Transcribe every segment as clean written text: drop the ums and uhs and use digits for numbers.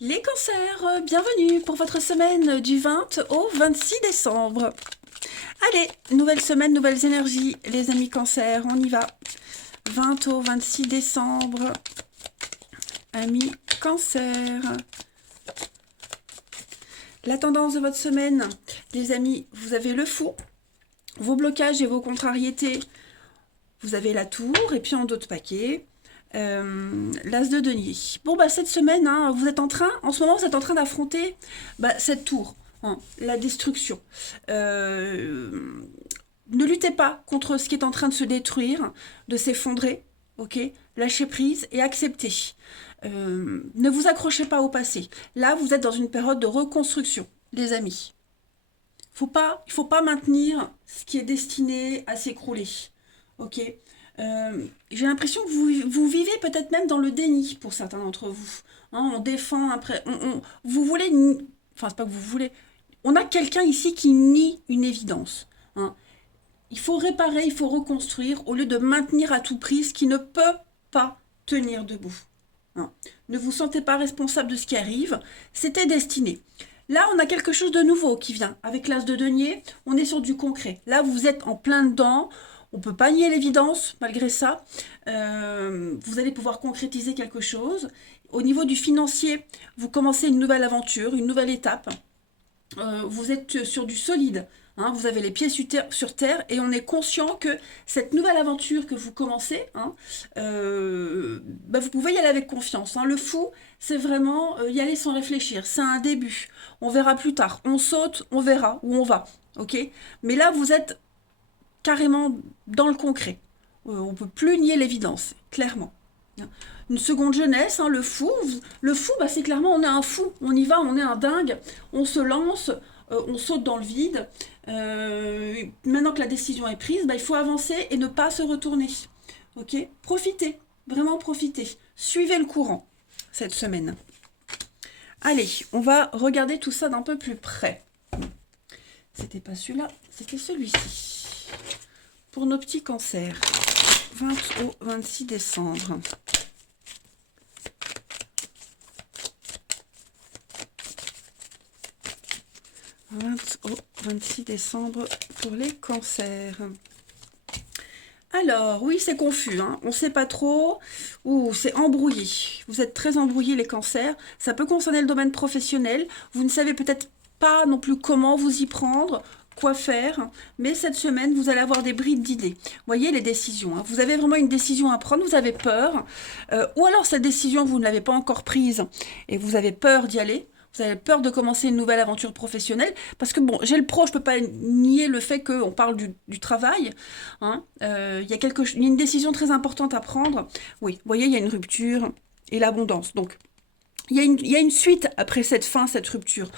Les cancers, bienvenue pour votre semaine du 20 au 26 décembre. Allez, nouvelle semaine, nouvelles énergies, les amis cancers, on y va. 20 au 26 décembre, amis cancer. La tendance de votre semaine, les amis, vous avez le fou, vos blocages et vos contrariétés, vous avez la tour, et puis en dos de paquet, l'as de denier. Bon, bah cette semaine, hein, en ce moment, vous êtes en train d'affronter cette tour, hein, la destruction. Ne luttez pas contre ce qui est en train de se détruire, de s'effondrer, ok? Lâchez prise et acceptez. Ne vous accrochez pas au passé. Là, vous êtes dans une période de reconstruction, les amis. Il faut pas maintenir ce qui est destiné à s'écrouler, ok? J'ai l'impression que vous vivez peut-être même dans le déni pour certains d'entre vous. Hein, on défend après, vous voulez, enfin c'est pas que vous voulez. On a quelqu'un ici qui nie une évidence. Hein. Il faut réparer, il faut reconstruire au lieu de maintenir à tout prix ce qui ne peut pas tenir debout. Hein. Ne vous sentez pas responsable de ce qui arrive, c'était destiné. Là, on a quelque chose de nouveau qui vient. Avec l'as de denier, on est sur du concret. Là, vous êtes en plein dedans. On ne peut pas nier l'évidence, malgré ça. Vous allez pouvoir concrétiser quelque chose. Au niveau du financier, vous commencez une nouvelle aventure, une nouvelle étape. Vous êtes sur du solide. Hein, vous avez les pieds sur terre et on est conscient que cette nouvelle aventure que vous commencez, hein, vous pouvez y aller avec confiance. Hein. Le fou, c'est vraiment y aller sans réfléchir. C'est un début. On verra plus tard. On saute, on verra où on va. Ok. Mais là, vous êtes carrément dans le concret. On ne peut plus nier l'évidence, clairement. Une seconde jeunesse, hein, le fou, c'est clairement on est un fou, on y va, on est un dingue, on se lance, on saute dans le vide. Maintenant que la décision est prise, il faut avancer et ne pas se retourner. Ok. Profitez, vraiment profitez. Suivez le courant cette semaine. Allez, on va regarder tout ça d'un peu plus près. C'était pas celui-là, c'était celui-ci. Pour nos petits cancers, 20 au 26 décembre. 20 au 26 décembre pour les cancers. Alors, oui, c'est confus, hein. On ne sait pas trop, ou c'est embrouillé. Vous êtes très embrouillés, les cancers. Ça peut concerner le domaine professionnel. Vous ne savez peut-être pas non plus comment vous y prendre, quoi faire, mais cette semaine, vous allez avoir des brides d'idées. Voyez les décisions, hein. Vous avez vraiment une décision à prendre, vous avez peur, ou alors cette décision, vous ne l'avez pas encore prise, et vous avez peur d'y aller. Vous avez peur de commencer une nouvelle aventure professionnelle, parce que bon, j'ai le pro, je peux pas nier le fait qu'on parle du travail. Hein. Il y a une décision très importante à prendre. Oui, vous voyez, il y a une rupture et l'abondance. Donc, il y a une suite après cette fin, cette rupture.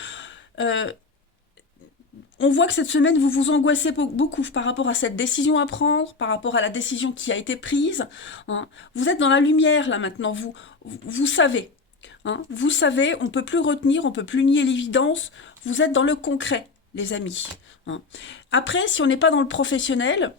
On voit que cette semaine, vous vous angoissez beaucoup par rapport à cette décision à prendre, par rapport à la décision qui a été prise. Hein. Vous êtes dans la lumière, là, maintenant. Vous savez. Hein, vous savez, on ne peut plus retenir, on ne peut plus nier l'évidence. Vous êtes dans le concret, les amis. Hein. Après, si on n'est pas dans le professionnel,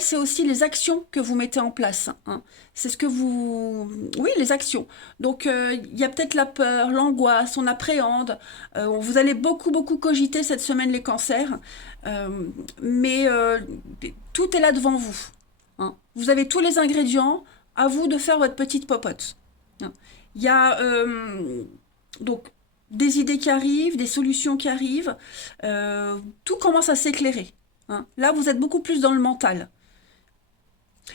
c'est aussi les actions que vous mettez en place. Hein. C'est ce que vous... Oui, les actions. Donc, il y a peut-être la peur, l'angoisse, on appréhende. Vous allez beaucoup, beaucoup cogiter cette semaine les cancers. Mais tout est là devant vous. Hein. Vous avez tous les ingrédients. À vous de faire votre petite popote. Il y a donc des idées qui arrivent, des solutions qui arrivent. Tout commence à s'éclairer. Hein. Là, vous êtes beaucoup plus dans le mental.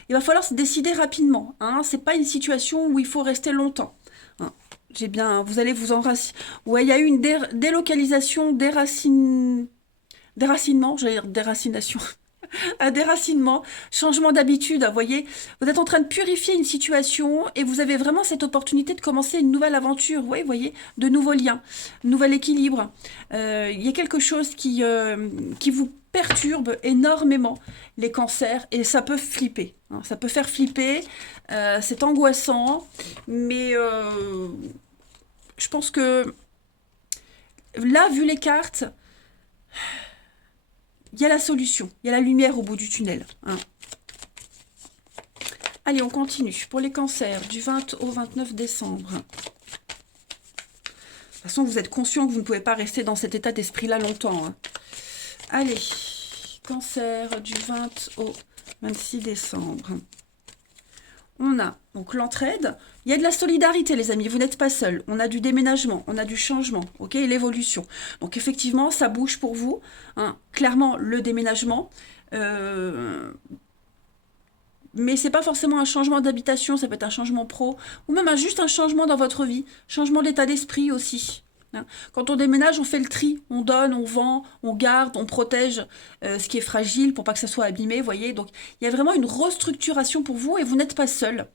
Il va falloir se décider rapidement. Hein. Ce n'est pas une situation où il faut rester longtemps. Hein. Vous allez vous enraciner. Ouais, il y a eu une délocalisation, déracinement, j'allais dire déracination. Un déracinement, changement d'habitude, vous voyez, vous êtes en train de purifier une situation et vous avez vraiment cette opportunité de commencer une nouvelle aventure, vous voyez, de nouveaux liens, nouvel équilibre. Il y a quelque chose qui vous perturbe énormément, les cancers, et ça peut flipper, hein, ça peut faire flipper, c'est angoissant, mais je pense que là, vu les cartes, il y a la solution, il y a la lumière au bout du tunnel. Hein. Allez, on continue. Pour les cancers, du 20 au 29 décembre. façon, vous êtes conscient que vous ne pouvez pas rester dans cet état d'esprit-là longtemps. Hein. Allez, Cancer, du 20 au 26 décembre. On a donc l'entraide. Il y a de la solidarité, les amis. Vous n'êtes pas seuls. On a du déménagement, on a du changement, ok, et l'évolution. Donc effectivement, ça bouge pour vous. Hein. Clairement, le déménagement. Mais c'est pas forcément un changement d'habitation, ça peut être un changement pro, ou même juste un changement dans votre vie, changement d'état d'esprit aussi. Hein. Quand on déménage, on fait le tri, on donne, on vend, on garde, on protège ce qui est fragile pour pas que ça soit abîmé, vous voyez. Donc il y a vraiment une restructuration pour vous et vous n'êtes pas seul.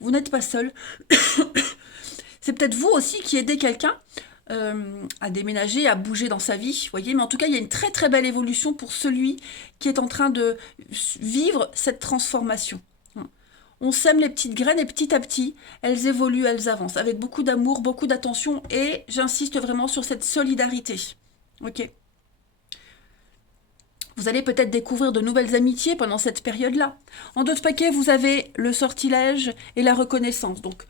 Vous n'êtes pas seul. C'est peut-être vous aussi qui aidez quelqu'un à déménager, à bouger dans sa vie, vous voyez. Mais en tout cas, il y a une très très belle évolution pour celui qui est en train de vivre cette transformation. On sème les petites graines et petit à petit, elles évoluent, elles avancent, avec beaucoup d'amour, beaucoup d'attention, et j'insiste vraiment sur cette solidarité. Ok. Vous allez peut-être découvrir de nouvelles amitiés pendant cette période-là. En d'autres paquets, vous avez le sortilège et la reconnaissance. Donc,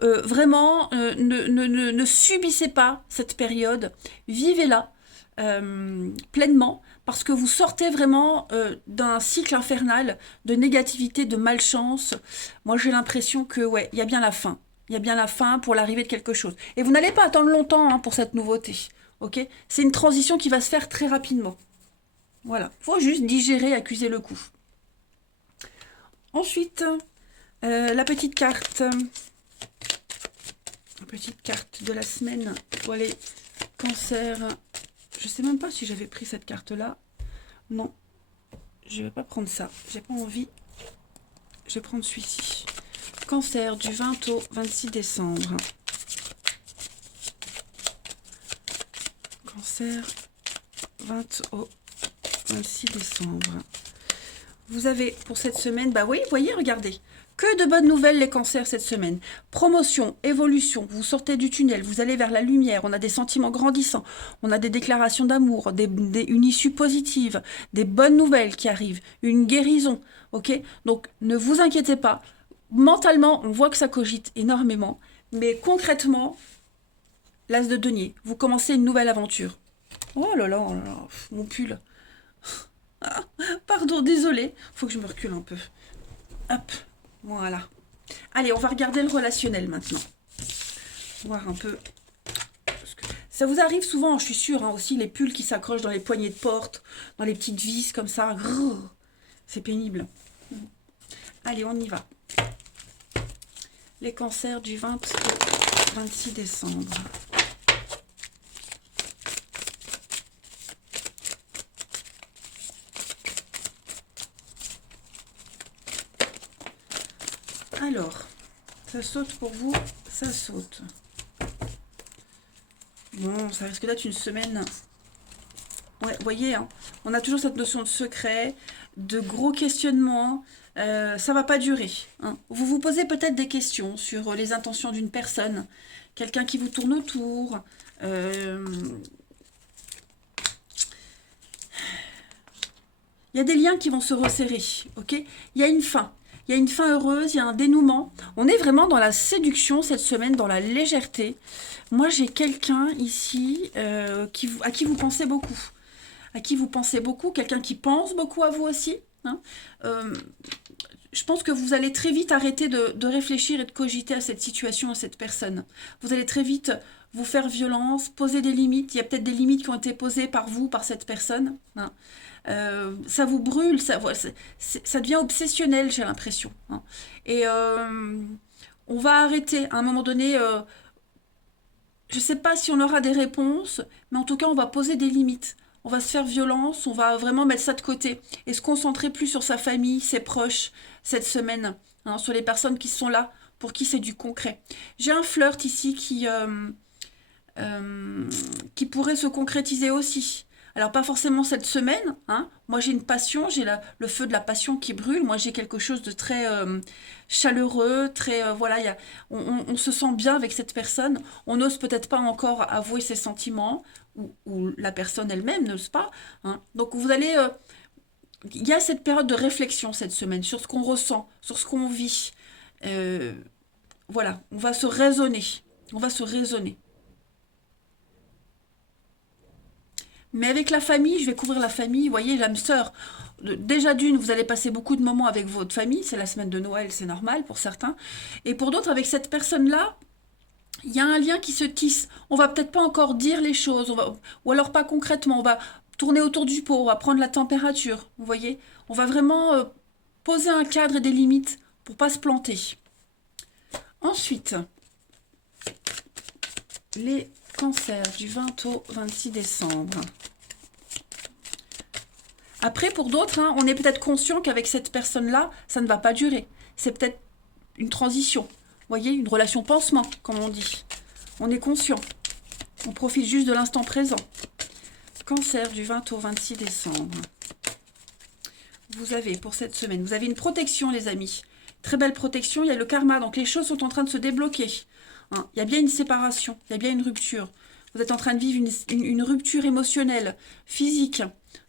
vraiment, ne subissez pas cette période. Vivez-la pleinement, parce que vous sortez vraiment d'un cycle infernal de négativité, de malchance. Moi, j'ai l'impression que, ouais, il y a bien la fin. Il y a bien la fin pour l'arrivée de quelque chose. Et vous n'allez pas attendre longtemps hein, pour cette nouveauté. Ok ? C'est une transition qui va se faire très rapidement. Voilà. Il faut juste digérer, accuser le coup. Ensuite, la petite carte. La petite carte de la semaine pour les cancers. Je sais même pas si j'avais pris cette carte-là. Non, je vais pas prendre ça. J'ai pas envie. Je vais prendre celui-ci. Cancer du 20 au 26 décembre. Cancer 20 au 26 décembre. Vous avez pour cette semaine, bah oui, voyez, regardez. Que de bonnes nouvelles les cancers cette semaine. Promotion, évolution, vous sortez du tunnel, vous allez vers la lumière, on a des sentiments grandissants, on a des déclarations d'amour, une issue positive, des bonnes nouvelles qui arrivent, une guérison, ok? Donc ne vous inquiétez pas, mentalement on voit que ça cogite énormément, mais concrètement, l'as de denier, vous commencez une nouvelle aventure. Oh là là, mon pull. Ah, pardon, désolé, faut que je me recule un peu. Hop. Voilà. Allez, on va regarder le relationnel maintenant. Voir un peu. Ça vous arrive souvent, je suis sûre, hein, aussi les pulls qui s'accrochent dans les poignées de porte, dans les petites vis comme ça. C'est pénible. Allez, on y va. Les cancers du 20 au 26 décembre. Alors, ça saute pour vous, ça saute. Bon, ça risque d'être une semaine. Ouais, vous voyez, hein, on a toujours cette notion de secret, de gros questionnements. Ça va pas durer. Hein. Vous vous posez peut-être des questions sur les intentions d'une personne, quelqu'un qui vous tourne autour. Il y a des liens qui vont se resserrer, ok? Il y a une fin. Il y a une fin heureuse, il y a un dénouement. On est vraiment dans la séduction cette semaine, dans la légèreté. Moi, j'ai quelqu'un ici à qui vous pensez beaucoup. À qui vous pensez beaucoup, quelqu'un qui pense beaucoup à vous aussi. Hein. Je pense que vous allez très vite arrêter de réfléchir et de cogiter à cette situation, à cette personne. Vous allez très vite vous faire violence, poser des limites. Il y a peut-être des limites qui ont été posées par vous, par cette personne. Hein. Ça vous brûle, ça devient obsessionnel, j'ai l'impression. Hein. Et on va arrêter à un moment donné. Je ne sais pas si on aura des réponses, mais en tout cas, on va poser des limites. On va se faire violence, on va vraiment mettre ça de côté et se concentrer plus sur sa famille, ses proches, cette semaine, hein, sur les personnes qui sont là, pour qui c'est du concret. J'ai un flirt ici qui pourrait se concrétiser aussi. Alors, pas forcément cette semaine. Hein. Moi, j'ai une passion, j'ai le feu de la passion qui brûle. Moi, j'ai quelque chose de très chaleureux, très... voilà, on se sent bien avec cette personne. On n'ose peut-être pas encore avouer ses sentiments, ou la personne elle-même n'ose pas. Hein. Donc, vous allez... il y a cette période de réflexion cette semaine sur ce qu'on ressent, sur ce qu'on vit. Voilà, on va se raisonner. On va se raisonner. Mais avec la famille, je vais couvrir la famille. Vous voyez, l'âme sœur, déjà d'une, vous allez passer beaucoup de moments avec votre famille. C'est la semaine de Noël, c'est normal pour certains. Et pour d'autres, avec cette personne-là, il y a un lien qui se tisse. On va peut-être pas encore dire les choses, ou alors pas concrètement. On va tourner autour du pot, on va prendre la température. Vous voyez, on va vraiment poser un cadre et des limites pour pas se planter. Ensuite, les cancers du 20 au 26 décembre. Après, pour d'autres, hein, on est peut-être conscient qu'avec cette personne-là, ça ne va pas durer. C'est peut-être une transition. Vous voyez, une relation pansement, comme on dit. On est conscient. On profite juste de l'instant présent. Cancer du 20 au 26 décembre. Vous avez, pour cette semaine, vous avez une protection, les amis. Très belle protection. Il y a le karma, donc les choses sont en train de se débloquer. Hein, il y a bien une séparation, il y a bien une rupture. Vous êtes en train de vivre une rupture émotionnelle, physique.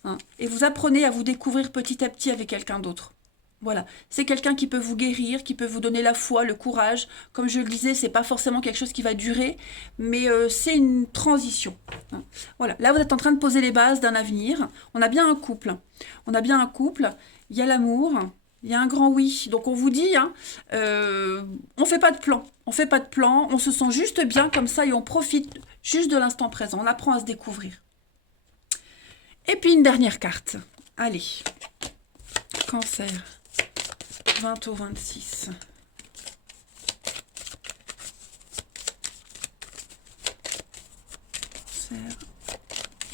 Hein, et vous apprenez à vous découvrir petit à petit avec quelqu'un d'autre. Voilà, c'est quelqu'un qui peut vous guérir, qui peut vous donner la foi, le courage. Comme je le disais, c'est pas forcément quelque chose qui va durer, mais c'est une transition. Hein. Voilà, là vous êtes en train de poser les bases d'un avenir. On a bien un couple. On a bien un couple, il y a l'amour, il y a un grand oui. Donc on vous dit, hein, on fait pas de plan. On fait pas de plan, on se sent juste bien comme ça et on profite juste de l'instant présent. On apprend à se découvrir. Et puis une dernière carte. Allez, Cancer. 20 au 26.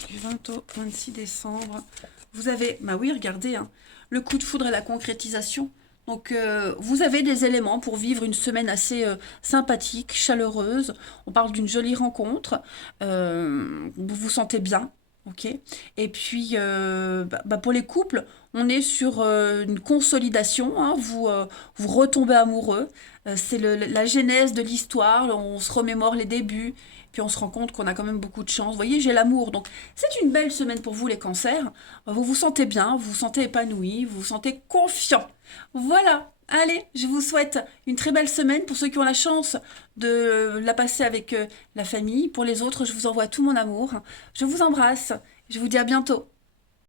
Du 20 au 26 décembre. Vous avez, bah oui, regardez, hein, le coup de foudre et la concrétisation. Donc, vous avez des éléments pour vivre une semaine assez sympathique, chaleureuse. On parle d'une jolie rencontre. Vous vous sentez bien. Ok. Et puis, pour les couples, on est sur une consolidation. Hein, vous retombez amoureux. C'est la genèse de l'histoire. On se remémore les débuts. Puis on se rend compte qu'on a quand même beaucoup de chance. Vous voyez, j'ai l'amour. Donc, c'est une belle semaine pour vous, les cancers. Vous vous sentez bien, vous vous sentez épanoui, vous vous sentez confiant. Voilà. Allez, je vous souhaite une très belle semaine pour ceux qui ont la chance de la passer avec la famille. Pour les autres, je vous envoie tout mon amour. Je vous embrasse. Je vous dis à bientôt.